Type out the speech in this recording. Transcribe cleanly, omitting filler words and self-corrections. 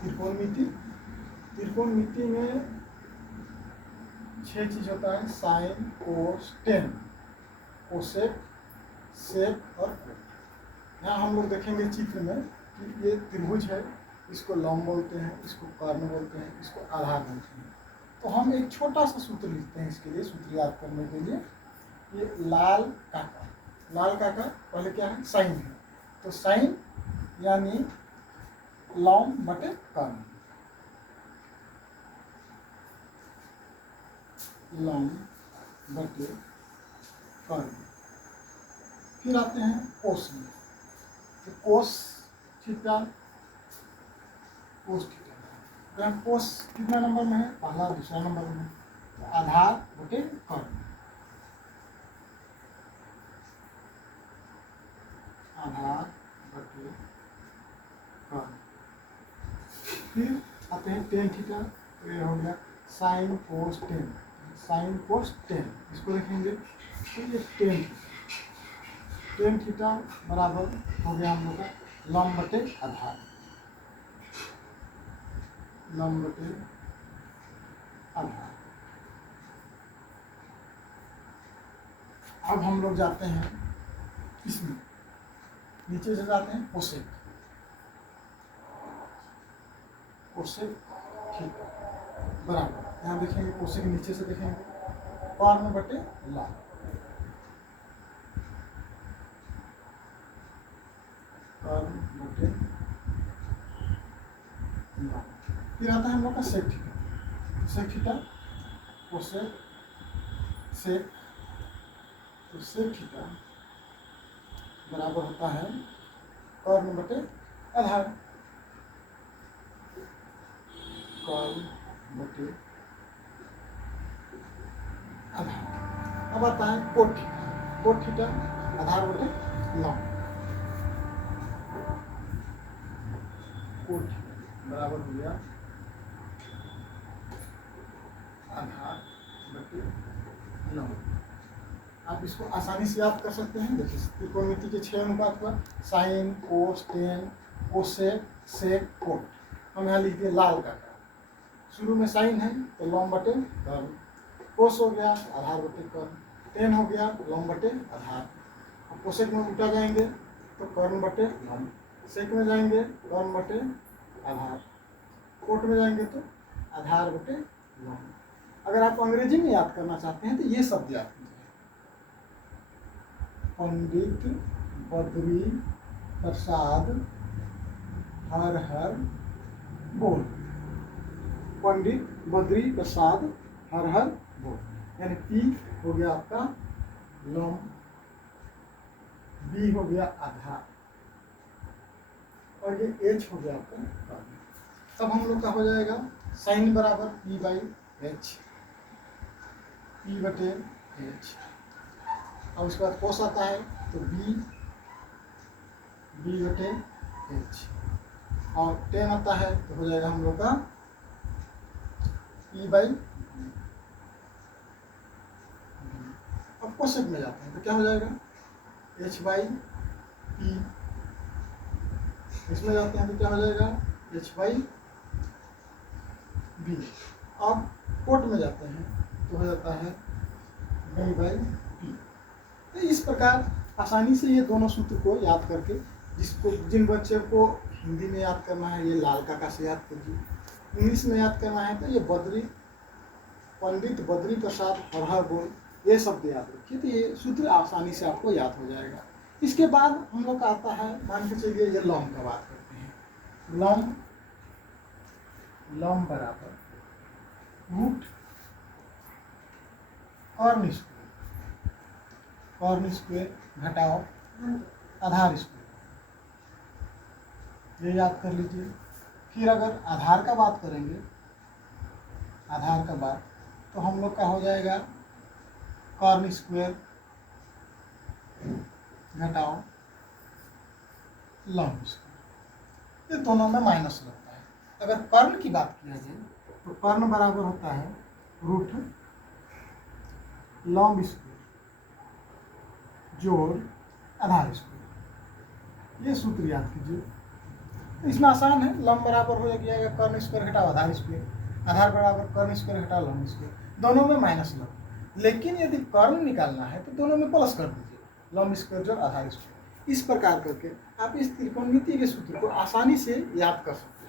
त्रिकोणमिति। त्रिकोणमिति में 6 चीज होता है, साइन, कोस, टेन, कोसेक, सेक और कोट। यहाँ हम लोग देखेंगे चित्र में कि ये त्रिभुज है, इसको लंब बोलते हैं, इसको कर्ण बोलते हैं, इसको आधार बोलते हैं। तो हम एक छोटा सा सूत्र लिखते हैं इसके लिए, सूत्र याद करने के लिए। ये लाल काका, लाल काका पहले क्या है, साइन है। तो साइन यानी लंब बटे कर्ण, लंब बटे कर्ण। फिर आते हैं कोस में, तो कोस थीटा, कोस थीटा। तो कोस कितना नंबर में है, पहला दूसरा नंबर में है। तो आधार बटे कर्ण, आधार बटे कर्ण। फिर आते हैं टेन थीटा, तो ये हो गया sine cos ten, sine cos ten, इसको लिखेंगे। तो ये टेन थीटा बराबर हो गया हम लोग का लंब बटे आधार, लंब बटे आधार। अब हम लोग जाते हैं इसमें, नीचे से जाते हैं कोसेक, कोसेक थीटा बराबर, यहाँ देखेंगे कोसेक नीचे से देखेंगे कर्ण बटे लाल, कर्ण बटे लाल। फिर आता है हम लोग का sec theta, sec theta, cosec, sec, तो सेक थीटा बराबर होता है कर्ण बटे आधार, कर्ण बटे आधार। अब आता है कोट थीटा, कोट थीटा आधार बटे लंब, कोट थीटा बराबर हो गया आधार बटे लंब। आप इसको आसानी से याद कर सकते हैं। देखिए त्रिकोणमिति के 6 अनुपात पर साइन, कोस, टेन, कोसेक, सेक, कोट। हम यहाँ लिख दिए लाल का, शुरू में साइन है तो लंब बटे कर्ण, कोस हो गया आधार बटे कर्ण, टेन हो गया लंब बटे आधार। अब कोसेक में उल्टा जाएंगे तो कर्ण बटे लंब, सेक में जाएंगे कर्ण बटे आधार, कोट में जाएंगे तो आधार बटे लंब। अगर आप अंग्रेजी में याद करना चाहते हैं तो ये शब्द याद कीजिए, पंडित बद्री प्रसाद हर हर बोल, पंडित बद्री प्रसाद हर हर बोल। यानी पी हो गया आपका लंब, बी हो गया आधार और ये एच हो गया आपका कर्ण। तब हम लोग का हो जाएगा साइन बराबर पी बाई एच, पी बटे एच। और उसके बाद कोस आता है तो बी, बी बटे एच, और टेन आता है तो हो जाएगा हम लोग का ई बाई। अब कोसेक में जाते हैं तो क्या हो जाएगा एच बाई पी, इसमें जाते हैं तो क्या हो जाएगा एच बाई बी। अब कोट में जाते हैं तो हो जाता है बी बाई पी। तो इस प्रकार आसानी से ये दोनों सूत्र को याद करके, जिसको जिन बच्चे को हिंदी में याद करना है ये लाल काका से याद कीजिए, इंग्लिश में याद करना है तो ये बद्री, पंडित बद्री प्रसाद हर हर बोल, ये शब्द याद रखिए। तो ये सूत्र आसानी से आपको याद हो जाएगा। इसके बाद हम लोग का आता है, मान के चलिए ये लंब का बात करते हैं। लंब, लंब बराबर रूट कर्ण स्क्वायर, कर्ण स्क्वायर घटाओ आधार स्क्वायर, ये याद कर लीजिए। फिर अगर आधार का बात करेंगे, आधार का बात तो हम लोग का हो जाएगा कर्ण स्क्वायर घटाओ लंब स्क्वायर, ये दोनों में माइनस लगता है। अगर कर्ण की बात किया जाए तो कर्ण बराबर होता है रूट लंब स्क्वायर जोड़ आधार स्क्वायर, ये सूत्र याद कीजिए। तो इसमें आसान है, लंब बराबर हो जाएगा कर्ण स्क्वायर घटाओ आधार स्क्वायर, आधार बराबर कर्ण स्क्वायर घटाओ लंब स्क्वायर, दोनों में माइनस लंब। लेकिन यदि कर्ण निकालना है तो दोनों में प्लस कर दीजिए, लंब स्क्वायर जो आधार स्क्वायर। इस प्रकार करके आप इस त्रिकोणमिति के सूत्र को आसानी से याद कर सकते हैं।